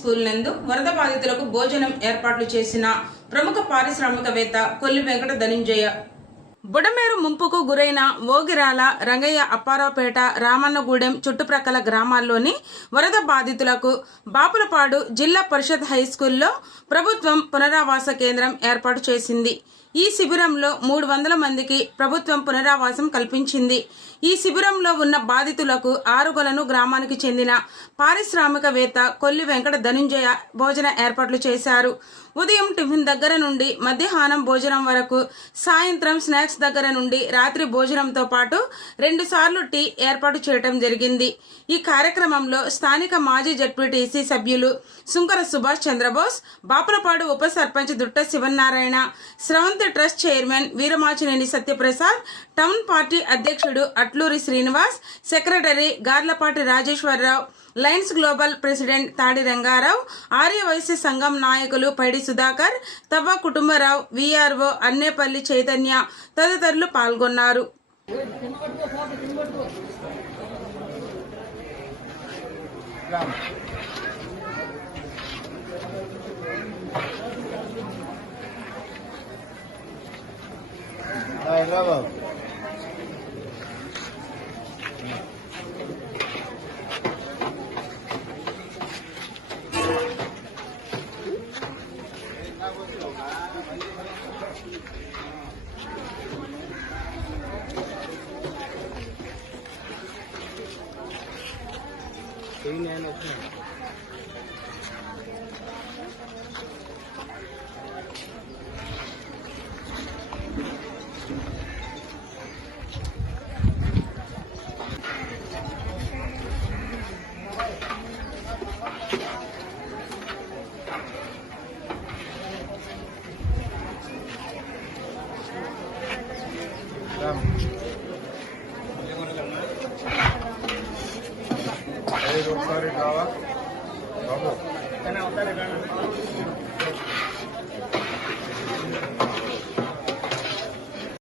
School నందు వరద బాధితులకు భోజనం ఏర్పాట్లు చేసిన ప్రముఖ పారిశ్రామికవేత్త కొల్లి వెంకట ధనంజయ బుడమేరు ముంపుకు గురైన ఓగిరాల, రంగయ్య, అప్పారావుపేట, రామన్నగూడెం చుట్టుప్రక్కల గ్రామాల్లోని వరద బాధితులకు బాపులపాడు జిల్లా పరిషత్ హైస్కూల్లో ప్రభుత్వం పునరావాస కేంద్రం ఏర్పాటు చేసింది. ఈ శిబిరంలో 300 మందికి ప్రభుత్వం పునరావాసం కల్పించింది. ఈ శిబిరంలో ఉన్న బాధితులకు ఆరుగొలను గ్రామానికి చెందిన పారిశ్రామికవేత్త కొల్లి వెంకట ధనంజయ భోజన ఏర్పాట్లు చేశారు. ఉదయం టిఫిన్ దగ్గర నుండి మధ్యాహ్నం భోజనం వరకు, సాయంత్రం స్నాక్స్ దగ్గర నుండి రాత్రి భోజనంతో పాటు 2 సార్లు టీ ఏర్పాటు చేయడం జరిగింది. ఈ కార్యక్రమంలో స్థానిక మాజీ జడ్పీటీసీ సభ్యులు సుంకర సుభాష్ చంద్రబోస్, బాపులపాడు ఉప sarpanch Dutta Sivanarayana, Sravanthi trust chairman Veeramachineni Satyaprasad, town party అధ్యక్షుడు Atluri Srinivas, secretary Garlapati Rajeswara Rao, lions global president Tadi Ranga Rao, Aryavysya సంఘం నాయకులు పైడి సుధాకర్, తవ్వ కుటుంబరావు, వీఆర్ఓ అన్నేపల్లి చైతన్య తదితరులు పాల్గొన్నారు. ఒకసారి